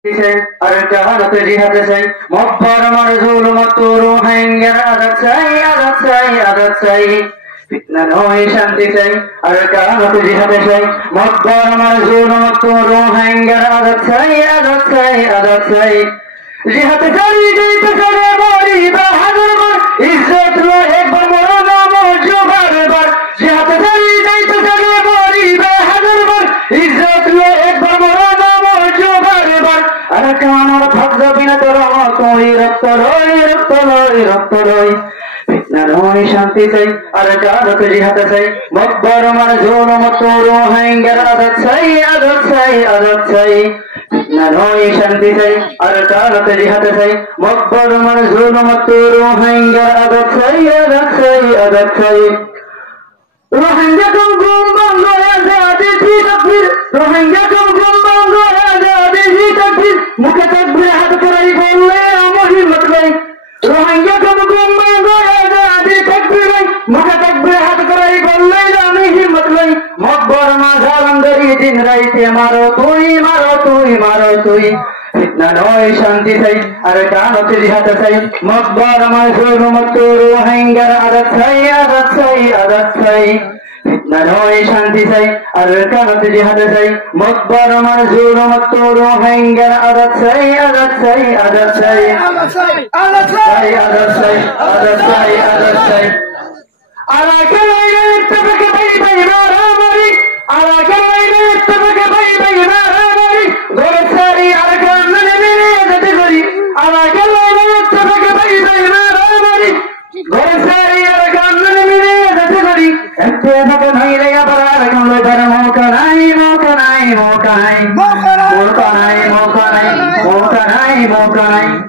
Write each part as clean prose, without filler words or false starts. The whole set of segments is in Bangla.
আর জাহানত জিহাদ চাই মব্বর আমার জুলুমত রোহিঙ্গার আজাদ চাই আজাদ চাই ফিতনা নয় শান্তি চাই আর জাহানত জিহাদ চাই মব্বর আমার জুলুমত রোহিঙ্গার আজাদ চাই জিহাদ চাই দিতে চলে মরি বাহাদুর বার ইজ্জত লো একবার মরো নাম জোবারবার জিহাদ চাই দিতে চলে মরি বাহাদুর বার ইজ্জত লো একবার মরো নাম জোবারবার আর কামানোর ভক্ত বিনা করো তুই রক্ত রই ফিতনা নয় শান্তি চাই আর জাহাদ জিহাদ চাই মব্বর আমার জুলুমত রোহিঙ্গার আজাদ চাই ফিতনা নয় শান্তি চাই আর জাহাদ জিহাদ চাই মব্বর আমার জুলুমত রোহিঙ্গার আজাদ চাই রোহিঙ্গা কম গুম বন্ধ আজাদি তাকবীর রোহিঙ্গা কম গুম বন্ধ আজাদি তাকবীর মুখে তাকবীর হাত করাই বললে আমার হিম্মত নাই রোহিঙ্গা কম গুম বন্ধ আজাদি তাকবীর মুখে তাকবীর হাত করাই বললে আমি হিম্মত নাই মব্বর মা জালাঙ্গরি দিন রাইতে মারো তুই ফিতনা নয় শান্তি চাই আর জাহাদ জিহাদ চাই মব্বর আমার জুলুমত রোহিঙ্গার আজাদ চাই ফিতনা নয় শান্তি চাই আর জাহাদ জিহাদ চাই মব্বর আমার জুলুমত রোহিঙ্গার আজাদ চাই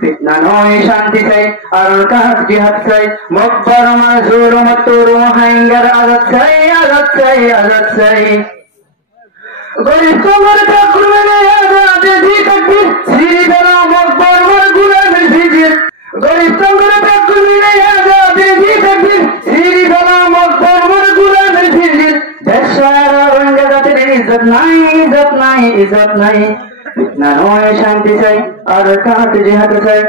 ফিতনা নয় শান্তি চাই আর জাহাদ জিহাদ চাই মব্বর আমার জুলুমত রোহিঙ্গার আজাদ চাই গরিব তোমার ঠাকুর মেনে আজাদি তাকবীর শ্রী বেলা মব্বর আমার গুলামের ফিজির গরিব তোমার ঠাকুর মেনে আজাদি তাকবীর শ্রী বেলা মব্বর আমার গুলামের ফিজির দেশার রোহিঙ্গা জাতির ইজ্জত নাই ফিতনা নয় শান্তি চাই আর জাহাদ জিহাদ চাই